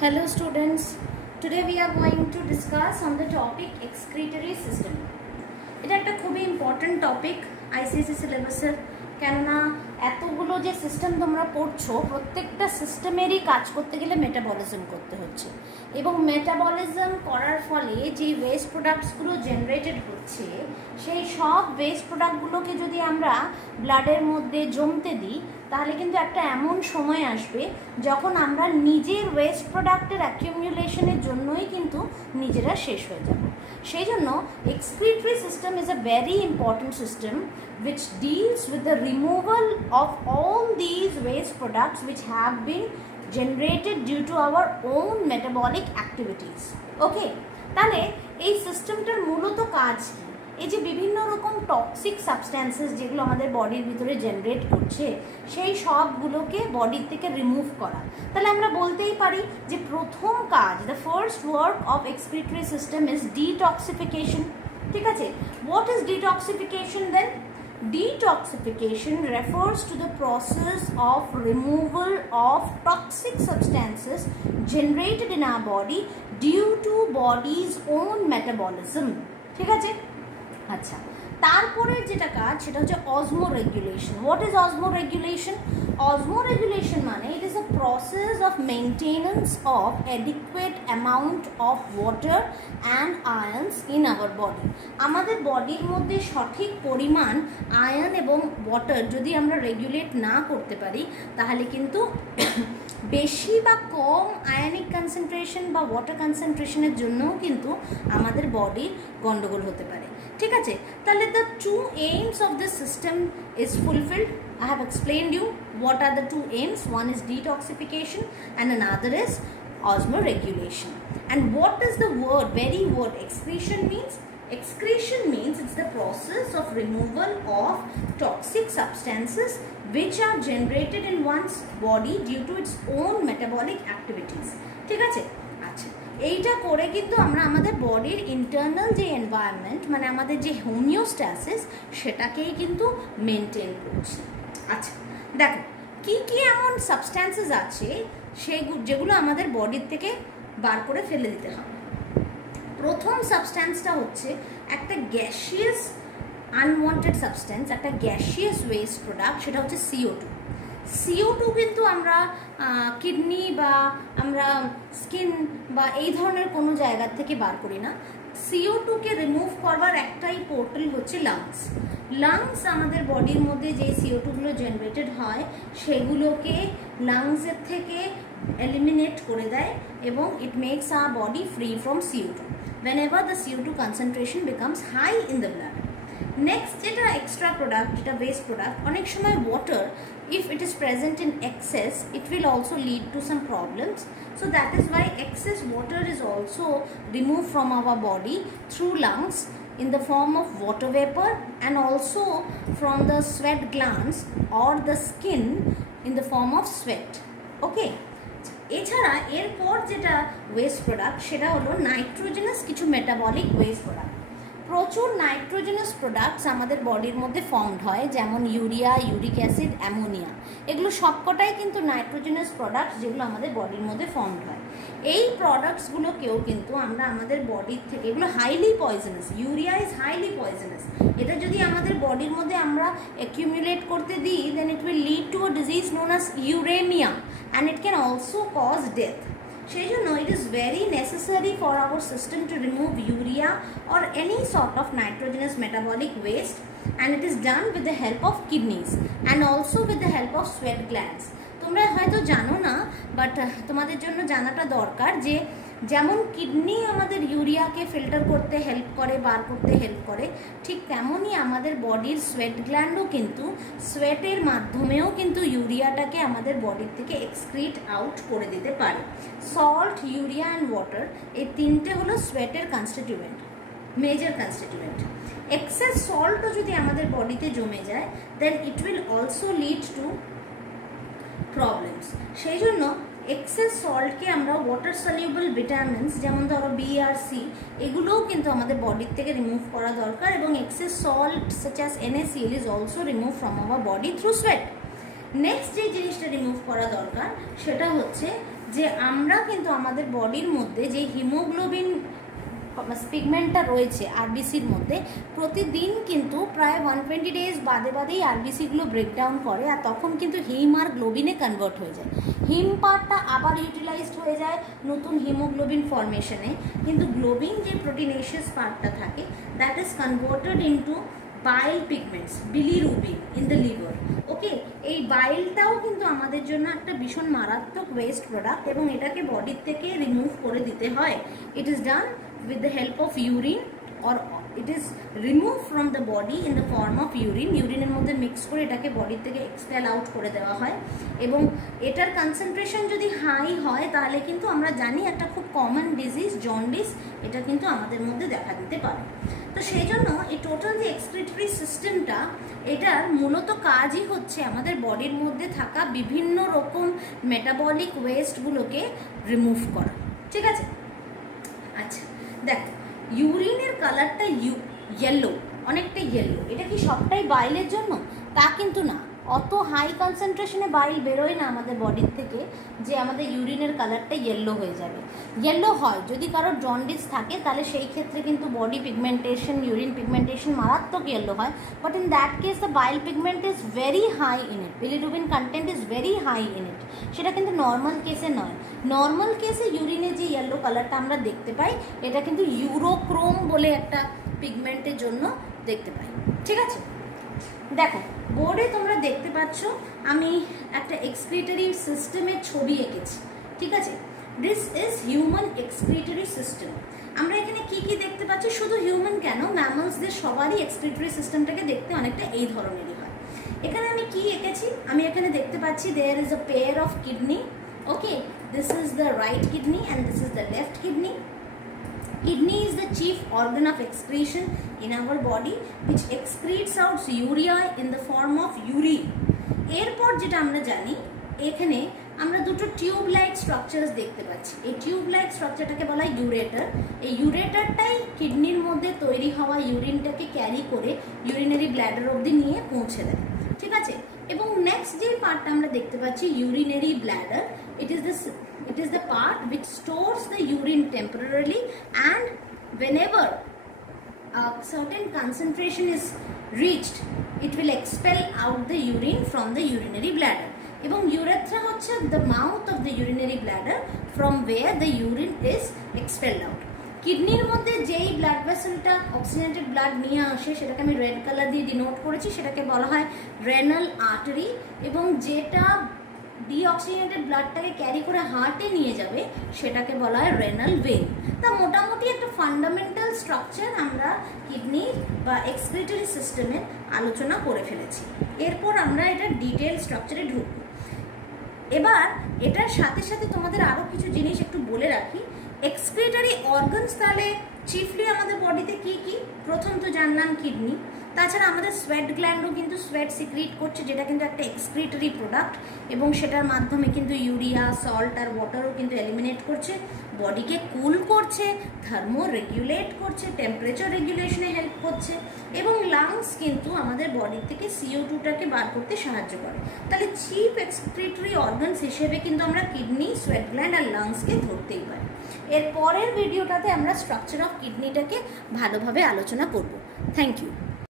Hello students, today we are going to discuss on the topic excretory system. এটা একটা খুবই important topic ICSE সিলেবাসের, কেননা এতগুলো যে সিস্টেম তোমরা পড়ছো প্রত্যেকটা সিস্টেমেরই কাজ করতে গেলে মেটাবলিজম করতে হচ্ছে, এবং মেটাবলিজম করার ফলে যে ওয়েস্ট প্রোডাক্টসগুলো জেনারেটেড হচ্ছে সেই সব ওয়েস্ট প্রোডাক্টগুলোকে যদি আমরা ব্লাডের মধ্যে জমতে দিই তাহলে কিন্তু একটা এমন সময় আসবে যখন আমরা নিজের ওয়েস্ট প্রোডাক্টের অ্যাকিউমুলেশনের জন্যই কিন্তু নিজেরা শেষ হয়ে যাব। সেই জন্য excretory system is a very important system which deals with the removal of all these waste products which have been generated due to our own metabolic activities. Okay, তাহলে এই সিস্টেমটার মূলত কাজ কি? এই যে বিভিন্ন রকম টক্সিক সাবস্ট্যান্সেস যেগুলো আমাদের বডির ভিতরে জেনারেট করছে সেই সবগুলোকে বডির থেকে রিমুভ করা। তাহলে আমরা বলতেই পারি যে প্রথম কাজ, the first work of excretory system is detoxification. ঠিক আছে, what is detoxification then? Detoxification refers to the process of removal of toxic substances generated in our body due to body's own metabolism. ঠিক আছে, আচ্ছা, তারপরে যেটা কাজ সেটা হচ্ছে osmoregulation. What is osmoregulation? Osmoregulation মানে it is a process of maintenance of adequate amount of water and ions in our body. আমাদের বডির মধ্যে সঠিক পরিমাণ আয়ন এবং ওয়াটার যদি আমরা রেগুলেট না করতে পারি তাহলে কিন্তু বেশি বা কম আয়নিক কনসেন্ট্রেশন বা ওয়াটার কনসেন্ট্রেশনের জন্যও কিন্তু আমাদের বডির গন্ডগোল হতে পারে। ঠিক আছে, তাহলে the two aims of this system is fulfilled. I have explained you what are the two aims. One is detoxification and another is osmoregulation. And what is the word, very word excretion means? Excretion means it's the process of removal of toxic substances which are generated in one's body due to its own metabolic activities. ঠিক আছে, আচ্ছা, এইটা করে কিন্তু আমরা আমাদের বডির internal যে এনভায়রনমেন্ট মানে আমাদের যে হোমিওস্ট্যাসিস সেটাকেই কিন্তু মেনটেন করছি। আচ্ছা, দেখো কি কি এমন সাবস্ট্যান্সেস আছে যেগুলো আমাদের বডির থেকে বার করে ফেলে দিতে হবে। প্রথম সাবস্ট্যান্সটা হচ্ছে একটা গ্যাসিয়াস আনওয়ান্টেড সাবস্ট্যান্স, একটা গ্যাসিয়াস ওয়েস্ট প্রোডাক্ট, সেটা হচ্ছে CO2। CO2 কিন্তু আমরা কিডনি বা আমরা স্কিন বা এই ধরনের কোনো জায়গার থেকে বার করি না। CO2কে রিমুভ করবার একটাই পোর্টাল হচ্ছে লাংস। লাংস আমাদের বডির মধ্যে যে CO2গুলো জেনারেটেড হয় সেগুলোকে লাংসের থেকে এলিমিনেট করে দেয় এবং it makes our body free from CO2 whenever the CO2 concentration becomes high in the blood. Next যেটা এক্সট্রা প্রোডাক্ট, যেটা ওয়েস্ট প্রোডাক্ট, অনেক সময় water if it is present in excess it will also lead to some problems, so that is why excess water is also removed from our body through lungs in the form of water vapor and also from the sweat glands or the skin in the form of sweat. Okay, এছাড়া এরপর যেটা waste product সেটা হলো nitrogenous কিছু metabolic waste product. প্রচুর nitrogenous products আমাদের বডির মধ্যে ফর্মড হয়, যেমন ইউরিয়া, ইউরিক অ্যাসিড, অ্যামোনিয়া, এগুলো সবকটাই কিন্তু নাইট্রোজেনাস প্রোডাক্টস যেগুলো আমাদের বডির মধ্যে ফর্মড হয়। এই প্রোডাক্টসগুলোকেও কিন্তু আমরা আমাদের বডির থেকে, এগুলো highly poisonous, urea is highly poisonous, এটা যদি আমাদের বডির মধ্যে আমরা অ্যাকিউমুলেট করতে দিই then it will lead to a disease known as uremia and it can also cause death. সেই জন্য it is very necessary for our system to remove urea or any sort of nitrogenous metabolic waste, and it is done with the help of kidneys and also with the help of sweat glands. তোমরা হয়তো জানো না, but তোমাদের জন্য জানাটা দরকার যে যেমন কিডনি আমাদের ইউরিয়াকে ফিল্টার করতে হেল্প করে, বার করতে হেল্প করে, ঠিক তেমনই আমাদের বডির সোয়েট গ্ল্যান্ডও কিন্তু সোয়েটের মাধ্যমেও কিন্তু ইউরিয়াটাকে আমাদের বডির থেকে এক্সক্রিট আউট করে দিতে পারে। সল্ট, ইউরিয়া অ্যান্ড ওয়াটার, এই তিনটে হলো সোয়েটের কনস্টিটিউয়েন্ট, মেজর কনস্টিটিউয়েন্ট। এক্সেস সল্টও যদি আমাদের বডিতে জমে যায় then it will also lead to problems. সেই জন্য এক্সেস সল্টকে আমরা ওয়াটার সলিউবল ভিটামিনস যেমন ধরো B আর C এগুলোও কিন্তু আমাদের বডির থেকে রিমুভ করা দরকার, এবং excess salt such as NaCl is also remove from our body through sweat. Next যে জিনিসটা রিমুভ করা দরকার সেটা হচ্ছে যে আমরা কিন্তু আমাদের বডির মধ্যে যে হিমোগ্লোবিন পিগমেন্টটা রয়েছে আরবিসির মধ্যে, প্রতিদিন কিন্তু প্রায় 120 ডেজ বাদে বাদেই আরবিসিগুলো ব্রেকডাউন করে, আর তখন কিন্তু হিম আর গ্লোবিনে কনভার্ট হয়ে যায়। হিম পার্টটা আবার ইউটিলাইজড হয়ে যায় নতুন হিমোগ্লোবিন ফর্মেশনে, কিন্তু গ্লোবিন যে প্রোটিনেশিয়াস পার্টটা থাকে that is converted into bile pigments, bilirubin in the liver. Okay, এই বাইলটাও কিন্তু আমাদের জন্য একটা ভীষণ মারাত্মক ওয়েস্ট প্রোডাক্ট, এবং এটাকে বডির থেকে রিমুভ করে দিতে হয়। It is done with the help of urine, or it is removed from the body in the form of urine. ইউরিনের মধ্যে মিক্স করে এটাকে বডি থেকে এক্সপেল আউট করে দেওয়া হয়, এবং এটার কনসেন্ট্রেশন যদি হাই হয় তাহলে কিন্তু আমরা জানি একটা খুব কমন ডিজিজ জন্ডিস, এটা কিন্তু আমাদের মধ্যে দেখা দিতে পারে। তো সেই জন্য এই টোটাল যে এক্সক্রিটরি সিস্টেমটা, এটার মূলত কাজই হচ্ছে আমাদের বডির মধ্যে থাকা বিভিন্ন রকম মেটাবলিক ওয়েস্টগুলোকে রিমুভ করা। ঠিক আছে, আচ্ছা দেখো, ইউরিনের কালারটা ইয়েলো, অনেকটা ইয়েলো। এটা কি সবটাই বাইলের জন্য? তা কিন্তু না, অত হাই কনসেন্ট্রেশনে বাইল বেরোয় না আমাদের বডির থেকে যে আমাদের ইউরিনের কালারটা ইয়েলো হয়ে যাবে। ইয়েলো হয় যদি কারোর জন্ডিস থাকে, তাহলে সেই ক্ষেত্রে কিন্তু বডি পিগমেন্টেশন, ইউরিন পিগমেন্টেশন মারাত্মক ইয়েলো হয়। But in that case the bile pigment is very high in it, bilirubin content is very high in it. সেটা কিন্তু নর্মাল কেসে নয়। নর্মাল কেসে ইউরিনে যে ইয়েলো কালারটা আমরা দেখতে পাই, এটা কিন্তু ইউরোক্রোম বলে একটা পিগমেন্টের জন্য দেখতে পাই। ঠিক আছে, দেখো বোর্ডে তোমরা দেখতে পাচ্ছ আমি একটা এক্সক্রিটরি সিস্টেমের ছবি এঁকেছি। ঠিক আছে, this is human excretory system. আমরা এখানে কি কি দেখতে পাচ্ছি? শুধু হিউম্যান কেন, ম্যামলসদের সবারই এক্সক্রিটরি সিস্টেমটাকে দেখতে অনেকটা এই ধরনেরই হয়। এখানে আমি কি এঁকেছি? আমি এখানে দেখতে পাচ্ছি there is a pair of kidney. Okay, this is the right kidney and this is the left kidney. Kidney is the chief organ of excretion in our body, which excretes out urea in the form of urine. এরপর যেটা আমরা জানি, এখানে আমরা দুটো tube like structures দেখতে পাচ্ছি। এই টিউব লাইক স্ট্রাকচারটাকে বলা হয় ইউরেটার। এই ইউরেটারটাই কিডনির মধ্যে তৈরি হওয়া ইউরিনটাকে ক্যারি করে ইউরিনারি ব্ল্যাডার অবধি নিয়ে পৌঁছে দেয়। ঠিক আছে, এবং নেক্সট যে পার্টটা আমরা দেখতে পাচ্ছি urinary ব্ল্যাডার, it is the part which stores the urine temporarily, and whenever a certain concentration is reached, it will expel out the urine from the urinary bladder. এবং urethra হচ্ছে the mouth of the urinary bladder from where the urine is expelled out. কিডনির মধ্যে যেই blood ভেসেলটা oxygenated blood নিয়ে আসে, সেটাকে আমি red colour দিয়ে ডিনোট করেছি, সেটাকে বলা হয় রেনাল আর্টারি, এবং যেটা ডিঅক্সিজেনেটেড ব্লাডটাকে ক্যারি করে হার্টে নিয়ে যাবে সেটাকে বলা হয় রেনাল ভেন। তা মোটামুটি একটা ফান্ডামেন্টাল স্ট্রাকচার আমরা কিডনি বা এক্সক্রিটরি সিস্টেমের আলোচনা করে ফেলেছি। এরপর আমরা এটা ডিটেল স্ট্রাকচারে ঢুকবো। এবার এটার সাথে সাথে তোমাদের আরও কিছু জিনিস একটু বলে রাখি। এক্সক্রিটরি অর্গানস তাহলে চিফলি আমাদের বডিতে কি কি? প্রথম তো জানলাম কিডনি, তাছাড়া আমাদের সোয়েট গ্ল্যান্ডও কিন্তু সোয়েট সিক্রিট করছে, যেটা কিন্তু একটা এক্সক্রিটরি প্রোডাক্ট, এবং সেটার মাধ্যমে কিন্তু ইউরিয়া, সল্ট আর ওয়াটারও কিন্তু এলিমিনেট করছে, বডিকে কুল করছে, থার্মো রেগুলেট করছে, টেম্পারেচার রেগুলেশনে হেল্প করছে, এবং লাংস কিন্তু আমাদের বডি থেকে CO2টাকে বার করতে সাহায্য করে। তাহলে চিফ এক্সক্রিটরি অর্গানস হিসেবে কিন্তু আমরা কিডনি, সোয়েট গ্ল্যান্ড আর লাংসকে ধরতেই পারি। এর পরের ভিডিওটাতে আমরা স্ট্রাকচার অফ কিডনিটাকে ভালোভাবে আলোচনা করব। Thank you.